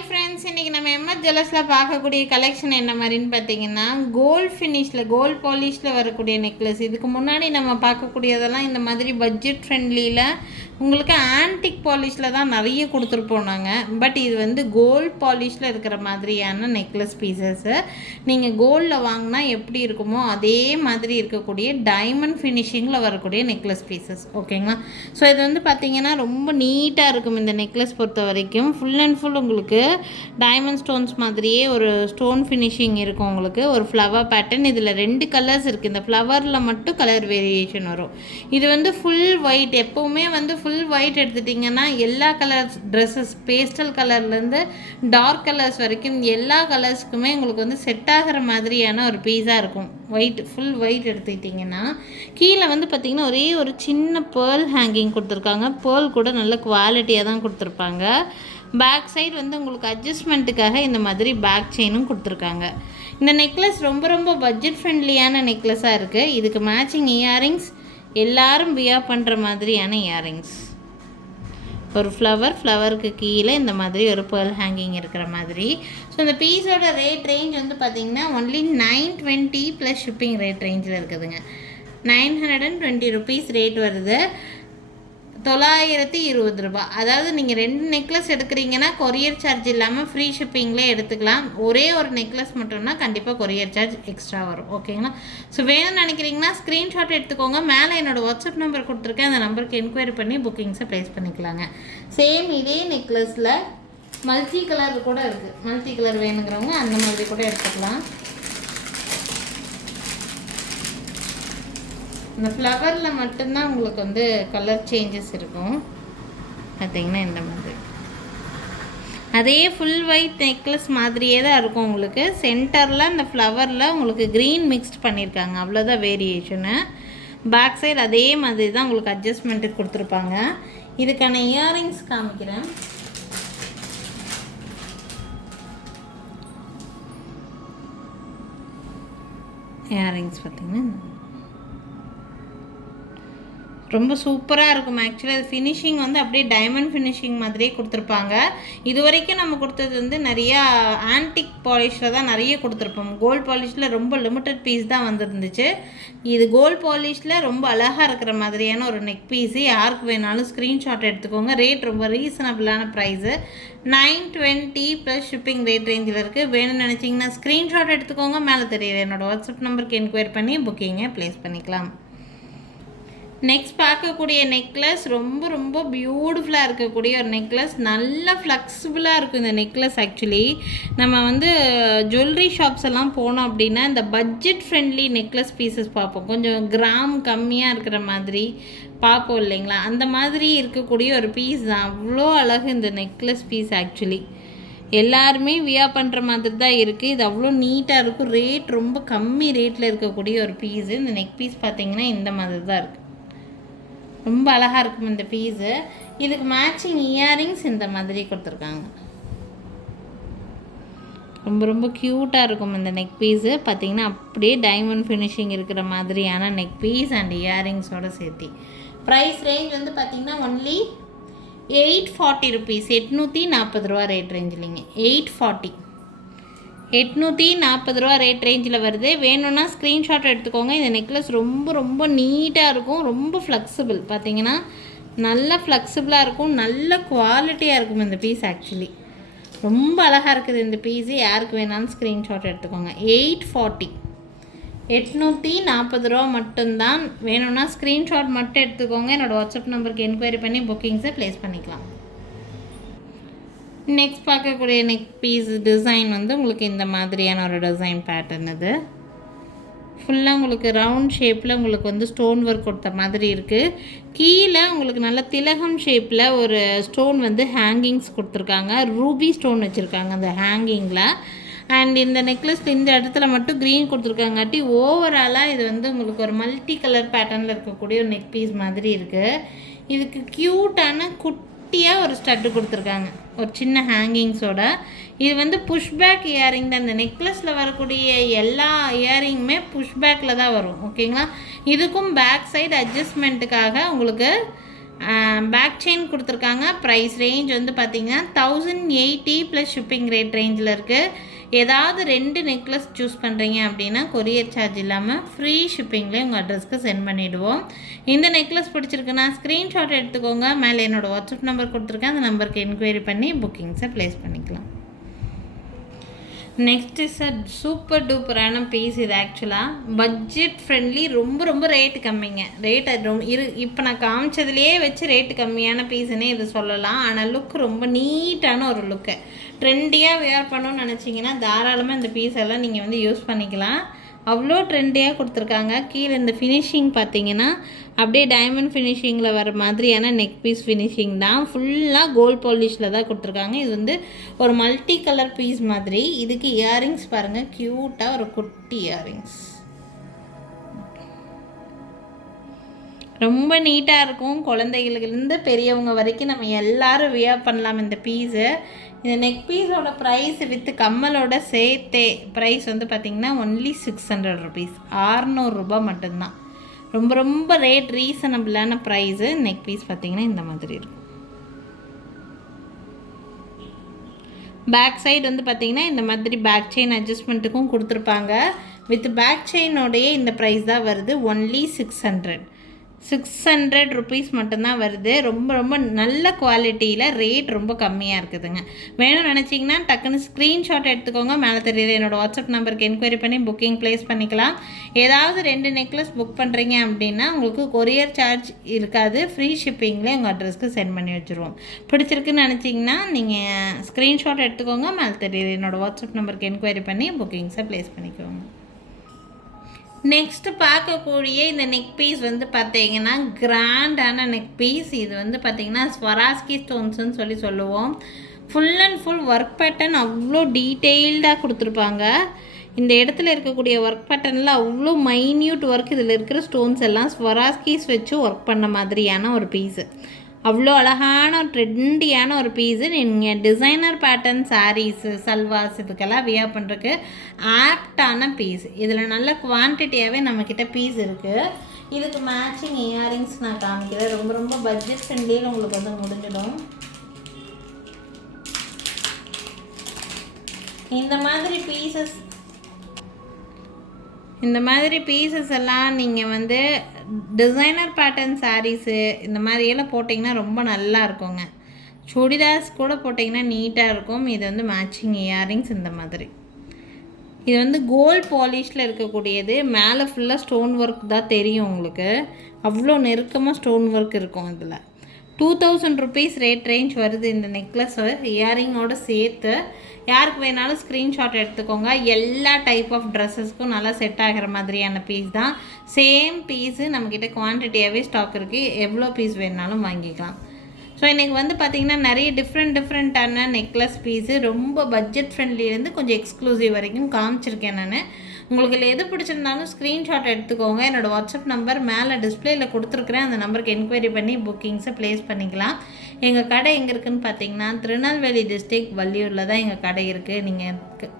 Hi friends, இன்றைக்கி நம்ம MS ஜுவல்லர்ஸில் பார்க்கக்கூடிய கலெக்ஷன் என்ன மாதிரின்னு பார்த்தீங்கன்னா, கோல்ட் ஃபினிஷில் கோல்ட் பாலிஷில் வரக்கூடிய நெக்லஸ். இதுக்கு முன்னாடி நம்ம பார்க்கக்கூடியதெல்லாம் இந்த மாதிரி பட்ஜெட் ஃப்ரெண்ட்லியில் உங்களுக்கு ஆன்டிக் பாலிஷில் தான் நிறைய கொடுத்துருப்போம் நாங்கள். பட் இது வந்து கோல்ட் பாலிஷில் இருக்கிற மாதிரியான நெக்லஸ் பீசஸ்ஸு. நீங்கள் கோல்டில் வாங்கினா எப்படி இருக்குமோ அதே மாதிரி இருக்கக்கூடிய டைமண்ட் ஃபினிஷிங்கில் வரக்கூடிய நெக்லஸ் பீசஸ். ஓகேங்களா? ஸோ இது வந்து பார்த்திங்கன்னா ரொம்ப நீட்டாக இருக்கும். இந்த நெக்லஸ் பொறுத்த வரைக்கும் ஃபுல் அண்ட் ஃபுல் உங்களுக்கு டைமண்ட் ஸ்டோன்ஸ் மாதிரியே ஒரு ஸ்டோன் ஃபினிஷிங் இருக்கும். உங்களுக்கு ஒரு ஃப்ளவர் பேட்டர்ன். இதில் 2 கலர்ஸ் இருக்குது. இந்த ஃப்ளவரில் மட்டும் கலர் வேரியேஷன் வரும். இது வந்து ஃபுல் ஒயிட். எப்போவுமே வந்து ஃபுல் ஒயிட் எடுத்துட்டிங்கன்னா எல்லா கலர்ஸ் ட்ரெஸ்ஸஸ் பேஸ்டல் கலர்லேருந்து டார்க் கலர்ஸ் வரைக்கும் எல்லா கலர்ஸ்க்குமே உங்களுக்கு வந்து செட் ஆகிற மாதிரியான ஒரு பீஸாக இருக்கும். ஒயிட் ஃபுல் ஒயிட் எடுத்துக்கிட்டிங்கன்னா கீழே வந்து பார்த்திங்கன்னா ஒரே ஒரு சின்ன பேர்ல் ஹேங்கிங் கொடுத்துருக்காங்க. பேர்ல் கூட நல்ல குவாலிட்டியாக தான் கொடுத்துருப்பாங்க. பேக் சைடு வந்து உங்களுக்கு அட்ஜஸ்ட்மெண்ட்டுக்காக இந்த மாதிரி பேக் செயினும் கொடுத்துருக்காங்க. இந்த நெக்லஸ் ரொம்ப ரொம்ப பட்ஜெட் ஃப்ரெண்ட்லியான நெக்லஸாக இருக்குது. இதுக்கு மேட்சிங் இயரிங்ஸ் எல்லாரும் வியர் பண்ணுற மாதிரியான இயரிங்ஸ். ஒரு ஃப்ளவருக்கு கீழே இந்த மாதிரி ஒரு பேர்ல் ஹேங்கிங் இருக்கிற மாதிரி. ஸோ இந்த பீஸோட ரேட் ரேஞ்ச் வந்து பார்த்திங்கன்னா ஒன்லி 920 ப்ளஸ் ஷிப்பிங் ரேட் ரேஞ்சில் இருக்குதுங்க. 920 ருபீஸ் ரேட் வருது. 920 ரூபா. அதாவது நீங்கள் 2 நெக்லஸ் எடுக்கிறீங்கன்னா கொரியர் சார்ஜ் இல்லாமல் ஃப்ரீ ஷிப்பிங்லேயே எடுத்துக்கலாம். ஒரே ஒரு நெக்லஸ் மட்டும்னா கண்டிப்பாக கொரியர் சார்ஜ் எக்ஸ்ட்ரா வரும். ஓகேங்களா? ஸோ வேணும்னு நினைக்கிறீங்கன்னா ஸ்க்ரீன்ஷாட் எடுத்துக்கோங்க. மேலே என்னோடய வாட்ஸ்அப் நம்பர் கொடுத்துருக்கேன். அந்த நம்பருக்கு என்கொயரி பண்ணி புக்கிங்ஸை ப்ளேஸ் பண்ணிக்கலாங்க. சேம் இதே நெக்லஸில் மல்டி கலர் கூட இருக்குது. மல்டி கலர் வேணுங்கிறவங்க அந்த மாதிரி கூட எடுத்துக்கலாம். இந்த ஃப்ளவரில் மட்டும்தான் உங்களுக்கு வந்து கலர் சேஞ்சஸ் இருக்கும். பார்த்திங்கன்னா இந்த மாதிரி அதே ஃபுல் ஒயிட் நெக்லஸ் மாதிரியே தான் இருக்கும். உங்களுக்கு சென்டரில் இந்த ஃப்ளவரில் உங்களுக்கு க்ரீன் மிக்ஸ்ட் பண்ணியிருக்காங்க. அவ்வளோதான் வேரியேஷனு. பேக் சைடு அதே மாதிரி தான் உங்களுக்கு அட்ஜஸ்ட்மெண்ட்டுக்கு கொடுத்துருப்பாங்க. இதுக்கான இயரிங்ஸ் காமிக்கிறேன். இயரிங்ஸ் பார்த்திங்கன்னா ரொம்ப சூப்பராக இருக்கும். ஆக்சுவலி அது ஃபினிஷிங் வந்து அப்படியே டைமண்ட் ஃபினிஷிங் மாதிரியே கொடுத்துருப்பாங்க. இது வரைக்கும் நம்ம கொடுத்தது வந்து நிறையா ஆன்டிக் பாலிஷில் தான் நிறைய கொடுத்துருப்போம். கோல்ட் பாலிஷில் ரொம்ப லிமிட்டட் பீஸ் தான் வந்துருந்துச்சு. இது கோல்ட் பாலிஷில் ரொம்ப அழகாக இருக்கிற மாதிரியான ஒரு நெக் பீஸு. யாருக்கு வேணாலும் ஸ்க்ரீன்ஷாட் எடுத்துக்கோங்க. ரேட் ரொம்ப ரீசனபிளான ப்ரைஸு. 920 ப்ளஸ் ஷிப்பிங் ரேட் ரேஞ்சில் இருக்குது. வேணும்னு நினச்சிங்கன்னா ஸ்க்ரீன்ஷாட் எடுத்துக்கோங்க. மேலே தெரியுது என்னோடய வாட்ஸ்அப் நம்பருக்கு என்கொயரி பண்ணி புக்கிங்கை ப்ளேஸ் பண்ணிக்கலாம். நெக்ஸ்ட் பார்க்கக்கூடிய நெக்லஸ் ரொம்ப ரொம்ப பியூட்டிஃபுல்லாக இருக்கக்கூடிய ஒரு நெக்லஸ். நல்லா ஃப்ளெக்சிபிளாக இருக்கும் இந்த நெக்லஸ். ஆக்சுவலி நம்ம வந்து ஜுவல்லரி ஷாப்ஸ் எல்லாம் போனோம் அப்படின்னா இந்த பட்ஜெட் ஃப்ரெண்ட்லி நெக்லஸ் பீசஸ் பார்ப்போம். கொஞ்சம் கிராம் கம்மியாக இருக்கிற மாதிரி பார்ப்போம் இல்லைங்களா? அந்த மாதிரி இருக்கக்கூடிய ஒரு பீஸ் தான். அவ்வளோ அழகு இந்த நெக்லஸ் பீஸ். ஆக்சுவலி எல்லாருமே வியர் பண்ணுற மாதிரி தான் இருக்குது. இது அவ்வளோ நீட்டாக இருக்கும். ரேட் ரொம்ப கம்மி ரேட்டில் இருக்கக்கூடிய ஒரு பீஸு. இந்த நெக் பீஸ் பார்த்திங்கன்னா இந்த மாதிரி தான் இருக்குது. ரொம்ப அழகாக இருக்கும் இந்த பீஸு. இதுக்கு மேட்சிங் இயரிங்ஸ் இந்த மாதிரி கொடுத்துருக்காங்க. ரொம்ப ரொம்ப க்யூட்டாக இருக்கும் இந்த நெக் பீஸு. பார்த்திங்கன்னா அப்படியே டைமண்ட் ஃபினிஷிங் இருக்கிற மாதிரியான நெக் பீஸ் அண்ட் இயரிங்ஸோடு சேர்த்து. ப்ரைஸ் ரேஞ்ச் வந்து பார்த்திங்கன்னா ஒன்லி 840 ருபீஸ். 840 ரூபா ரேட் ரேஞ்சிலிங்க. 840 ரூபா ரேட் ரேஞ்சில் வருது. வேணும்னா ஸ்க்ரீன்ஷாட் எடுத்துக்கோங்க. இந்த நெக்லஸ் ரொம்ப ரொம்ப நீட்டாக இருக்கும். ரொம்ப ஃப்ளெக்சிபிள். பார்த்திங்கன்னா நல்ல ஃப்ளெக்சிபிளாக இருக்கும். நல்ல குவாலிட்டியாக இருக்கும் இந்த பீஸ். ஆக்சுவலி ரொம்ப அழகாக இருக்குது இந்த பீஸு. யாருக்கு வேணாலும் ஸ்க்ரீன்ஷாட் எடுத்துக்கோங்க. 840 ரூபா மட்டும்தான். வேணும்னா ஸ்க்ரீன்ஷாட் மட்டும் எடுத்துக்கோங்க. என்னோடய வாட்ஸ்அப் நம்பருக்கு என்கொயரி பண்ணி புக்கிங்ஸை ப்ளேஸ் பண்ணிக்கலாம். நெக்ஸ்ட் பார்க்கக்கூடிய நெக் பீஸ் டிசைன் வந்து உங்களுக்கு இந்த மாதிரியான ஒரு டிசைன் பேட்டர்ன். இது ஃபுல்லாக உங்களுக்கு ரவுண்ட் ஷேப்பில் உங்களுக்கு வந்து ஸ்டோன் ஒர்க் கொடுத்த மாதிரி இருக்குது. கீழே உங்களுக்கு நல்ல திலகம் ஷேப்பில் ஒரு ஸ்டோன் வந்து ஹேங்கிங்ஸ் கொடுத்துருக்காங்க. ரூபி ஸ்டோன் வச்சுருக்காங்க அந்த ஹேங்கிங்கில். அண்ட் இந்த நெக்லஸ் இந்த இடத்துல மட்டும் க்ரீன் கொடுத்துருக்காங்காட்டி ஓவராலாக இது வந்து உங்களுக்கு ஒரு மல்டி கலர் பேட்டர்னில் இருக்கக்கூடிய ஒரு நெக் பீஸ் மாதிரி இருக்குது. இதுக்கு க்யூட்டான குட்டியாக ஒரு ஸ்டட்டு கொடுத்துருக்காங்க ஒரு சின்ன ஹேங்கிங்ஸோட. இது வந்து புஷ்பேக் இயரிங் தான். இந்த நெக்லஸில் வரக்கூடிய எல்லா இயரிங்குமே புஷ்பேக்கில் தான் வரும். ஓகேங்களா? இதுக்கும் பேக் சைடு அட்ஜஸ்ட்மெண்ட்டுக்காக உங்களுக்கு பேக் செயின் கொடுத்துருக்காங்க. ப்ரைஸ் ரேஞ்ச் வந்து பார்த்திங்கன்னா 1080 ப்ளஸ் ஷிப்பிங் ரேட் ரேஞ்சில் இருக்குது. ஏதாவது 2 நெக்லஸ் சூஸ் பண்ணுறீங்க அப்படின்னா கொரியர் சார்ஜ் இல்லாமல் ஃப்ரீ ஷிப்பிங்லேயே உங்கள் அட்ரஸ்க்கு சென்ட் பண்ணிவிடுவோம். இந்த நெக்லஸ் பிடிச்சிருக்குன்னா ஸ்க்ரீன்ஷாட் எடுத்துக்கோங்க. மேலே என்னோடய வாட்ஸ்அப் நம்பர் கொடுத்துருக்கேன். அந்த நம்பருக்கு என்கொயரி பண்ணி புக்கிங்ஸை ப்ளேஸ் பண்ணிக்கலாம். நெக்ஸ்ட் இஸ் அ சூப்பர் டூப்பரான பீஸ். இது ஆக்சுவலாக பட்ஜெட் ஃப்ரெண்ட்லி, ரொம்ப ரொம்ப ரேட்டு கம்மிங்க. ரேட் இப்போ நான் காமிச்சதுலேயே வச்சு ரேட்டு கம்மியான பீஸுன்னே இது சொல்லலாம். ஆனால் லுக் ரொம்ப நீட்டான ஒரு லுக்கு. ட்ரெண்டியாக வேர் பண்ணணும்னு நினச்சிங்கன்னா தாராளமாக இந்த பீஸ் எல்லாம் நீங்கள் வந்து யூஸ் பண்ணிக்கலாம். அவ்வளோ ட்ரெண்டியாக கொடுத்துருக்காங்க. கீழே இந்த ஃபினிஷிங் பார்த்தீங்கன்னா அப்படியே டைமண்ட் ஃபினிஷிங்கில் வர மாதிரியான நெக் பீஸ் ஃபினிஷிங் தான். ஃபுல்லாக கோல்ட் பாலிஷில் தான் கொடுத்துருக்காங்க. இது வந்து ஒரு மல்டி கலர் பீஸ் மாதிரி. இதுக்கு இயரிங்ஸ் பாருங்கள், க்யூட்டாக ஒரு குட்டி இயரிங்ஸ், ரொம்ப நீட்டாக இருக்கும். குழந்தைகளுலேருந்து பெரியவங்க வரைக்கும் நம்ம எல்லோரும் வியர் பண்ணலாம் இந்த பீஸு. இந்த நெக் பீஸோட ப்ரைஸ் வித் கம்மலோட சேர்த்தே ப்ரைஸ் வந்து பார்த்திங்கன்னா ஒன்லி 600 ருபீஸ், 600 ரூபா மட்டும்தான். ரொம்ப ரொம்ப ரேட் ரீசனபிளான ப்ரைஸு. நெக் பீஸ் பார்த்திங்கன்னா இந்த மாதிரி இருக்கும். பேக் சைடு வந்து பார்த்திங்கன்னா இந்த மாதிரி பேக் செயின் அட்ஜஸ்ட்மெண்ட்டுக்கும் கொடுத்துருப்பாங்க. வித் பேக் செயினோடைய இந்த ப்ரைஸ் தான் வருது. ஒன்லி 600 ருபீஸ் மட்டும்தான் வருது. ரொம்ப ரொம்ப நல்ல குவாலிட்டியில், ரேட் ரொம்ப கம்மியாக இருக்குதுங்க. வேணும்னு நினச்சிங்கன்னா டக்குன்னு ஸ்க்ரீன்ஷாட் எடுத்துக்கோங்க. மேலே தெரியுது என்னோடய வாட்ஸ்அப் நம்பருக்கு என்கொயரி பண்ணி புக்கிங் ப்ளேஸ் பண்ணிக்கலாம். ஏதாவது 2 நெக்லஸ் புக் பண்ணுறீங்க அப்படின்னா உங்களுக்கு கொரியர் சார்ஜ் இருக்காது. ஃப்ரீ ஷிப்பிங்கில் உங்கள் அட்ரஸ்க்கு சென்ட் பண்ணி வச்சுருவோம். பிடிச்சிருக்குன்னு நினச்சிங்கன்னா நீங்கள் ஸ்க்ரீன்ஷாட் எடுத்துக்கோங்க. மேலே தெரியுது என்னோடய வாட்ஸ்அப் நம்பருக்கு என்கொயரி பண்ணி புக்கிங்ஸை ப்ளேஸ் பண்ணிக்கோங்க. நெக்ஸ்ட்டு பார்க்கக்கூடிய இந்த நெக் பீஸ் வந்து பார்த்தீங்கன்னா கிராண்டான நெக் பீஸ். இது வந்து பார்த்திங்கன்னா ஸ்வராஸ்கி ஸ்டோன்ஸுன்னு சொல்லுவோம். Full and full work pattern அவ்வளோ டீட்டெயில்டாக கொடுத்துருப்பாங்க. இந்த இடத்துல இருக்கக்கூடிய ஒர்க் பேட்டர்னில் அவ்வளோ மைன்யூட் ஒர்க். இதில் இருக்கிற ஸ்டோன்ஸ் எல்லாம் ஸ்வராஸ்கீஸ் வச்சு ஒர்க் பண்ண மாதிரியான ஒரு பீஸு. அவ்வளோ அழகான ட்ரெண்டியான ஒரு பீஸு. நீங்கள் டிசைனர் பேட்டர்ன் சாரீஸு, சல்வாஸ் இதுக்கெல்லாம் வியர் பண்ணுறதுக்கு ஆப்டான பீஸ். இதில் நல்ல குவான்டிட்டியாகவே நம்மக்கிட்ட பீஸ் இருக்குது. இதுக்கு மேட்சிங் இயரிங்ஸ் நான் காமிக்கிறேன். ரொம்ப ரொம்ப பட்ஜெட் ஃப்ரெண்ட்லியில் உங்களுக்கு வந்து முடிஞ்சிடும். இந்த மாதிரி பீசஸ் எல்லாம் நீங்கள் வந்து டிசைனர் பேட்டர்ன் சாரீஸு இந்த மாதிரியெல்லாம் போட்டிங்கன்னா ரொம்ப நல்லா இருக்குங்க. சுடிதார்ஸ் கூட போட்டிங்கன்னா நீட்டாக இருக்கும். இது வந்து மேட்சிங் இயரிங்ஸ் இந்த மாதிரி. இது வந்து கோல்ட் பாலிஷில் இருக்கக்கூடியது. மேலே ஃபுல்லாக ஸ்டோன் ஒர்க் தான் தெரியும் உங்களுக்கு. அவ்வளோ நெருக்கமாக ஸ்டோன் ஒர்க் இருக்கும். இதில் 2000 ருபீஸ் ரேட் ரேஞ்ச் வருது இந்த நெக்லஸ்ஸு இயரிங்கோடு சேர்த்து. யாருக்கு வேணாலும் ஸ்க்ரீன்ஷாட் எடுத்துக்கோங்க. எல்லா டைப் ஆஃப் ட்ரெஸ்ஸஸ்க்கும் நல்லா செட் ஆகிற மாதிரியான பீஸ் தான். சேம் பீஸு நம்மக்கிட்ட குவான்டிட்டியாகவே ஸ்டாக் இருக்குது. எவ்வளோ பீஸ் வேணாலும் வாங்கிக்கலாம். ஸோ இன்றைக்கி வந்து பார்த்திங்கன்னா நிறைய டிஃப்ரெண்ட்டான நெக்லஸ் பீஸு ரொம்ப பட்ஜெட் ஃப்ரெண்ட்லிலேருந்து கொஞ்சம் எக்ஸ்க்ளூசிவ் வரைக்கும் காமிச்சிருக்கேன் நான். உங்களுக்கு எது பிடிச்சிருந்தாலும் ஸ்க்ரீன்ஷாட் எடுத்துக்கோங்க. என்னோடய வாட்ஸ்அப் நம்பர் மேலே டிஸ்பிளேயில் கொடுத்துருக்குறேன். அந்த நம்பருக்கு என்கொயரி பண்ணி புக்கிங்ஸை ப்ளேஸ் பண்ணிக்கலாம். எங்கள் கடை எங்கே இருக்குதுன்னு பார்த்தீங்கன்னா திருநெல்வேலி டிஸ்ட்ரிக்ட் வள்ளியூரில் தான் எங்கள் கடை இருக்குது. நீங்கள்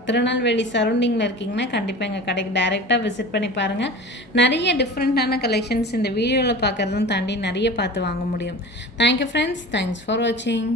திருநெல்வேலி சரௌண்டிங்கில் இருக்கீங்கன்னா கண்டிப்பாக எங்கள் கடைக்கு டைரெக்டாக விசிட் பண்ணி பாருங்கள். நிறைய டிஃப்ரெண்ட்டான கலெக்ஷன்ஸ் இந்த வீடியோவில் பார்க்குறதும் தாண்டி நிறைய பார்த்து வாங்க முடியும். Thank you friends. தேங்க்ஸ் ஃபார் வாட்சிங்.